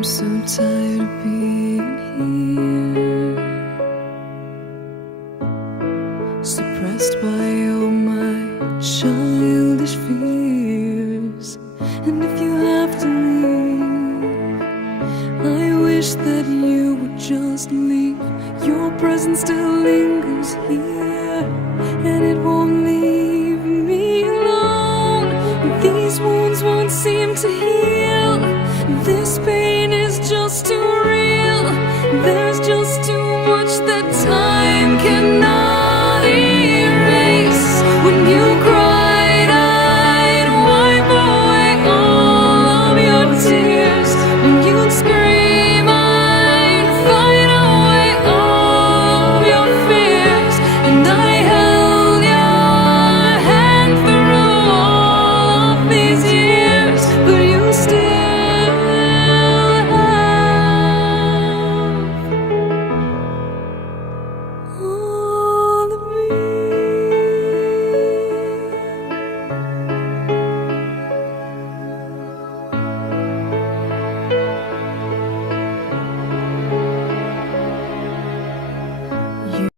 I'm so tired of being here, suppressed by all my childish fears. And if you have to leave, I wish that you would just leave. Your presence still lingers here, and it won't leave me alone. These wounds won't seem to heal. This pain is just too real. There's just